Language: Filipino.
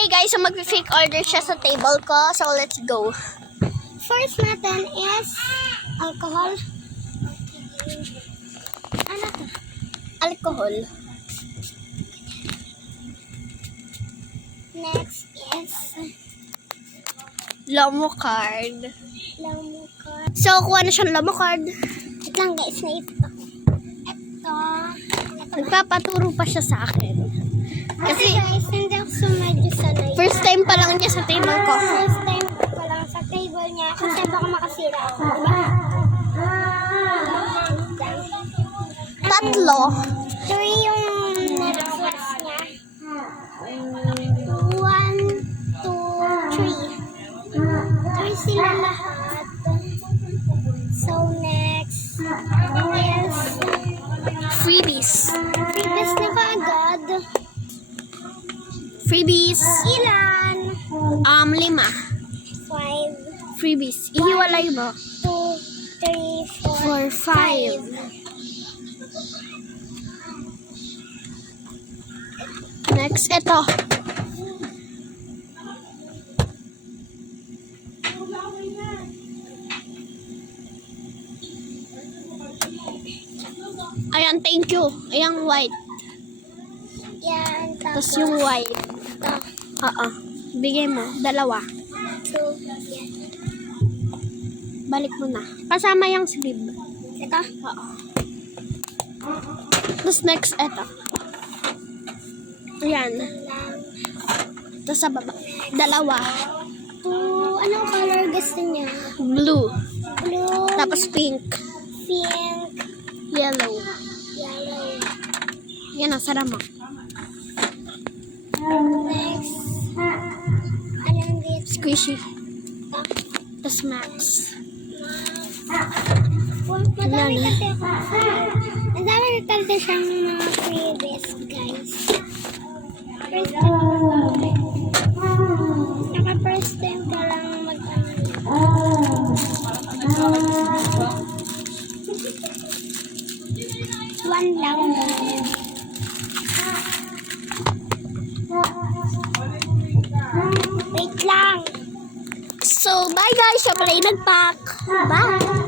Okay guys, so mag-fake order siya sa table ko. So let's go. First natin is alcohol. Ano to? Alcohol. Next is Lomo card. Lomo card. So kuha na siyang Lomo card. Wait lang guys, na ito. Ito. Nagpapaturo pa siya sa akin. Kasi guys, hindi ako sumadyo sanay. First time pa lang niya sa table ko. First time pa lang sa table niya kasi baka makasira ako, diba? Tatlo. 3 yung na-request niya. 1, 2, 3. 3 sila lahat. So next is Freebies. previous na kaagad. Freebies. Ilan? 5. 5, Freebies. Ihiwalay mo. 2, 3, 4, 5. Next, ito. Ayan, thank you. Ayan, white. Yan, Tapos yung white. ito. Oo. Bigay mo. 2. 2, yan. Balik mo na. Kasama yung sleeve. Ito. Oo. Tapos next, ito. Ayan. Tapos sa baba. 2. 2, anong color gusto niya? Blue. Blue, Tapos pink. pink, Yellow. yellow. Yan ang sarama. Next, anong dito? Squishy. Tapos Max. Madami kasi ako. Madami kasi siyang mga freebies, guys. First time. Naka first time ka lang One lang. Wait lang. So, bye guys. Siya pala yung nag-pack. Bye.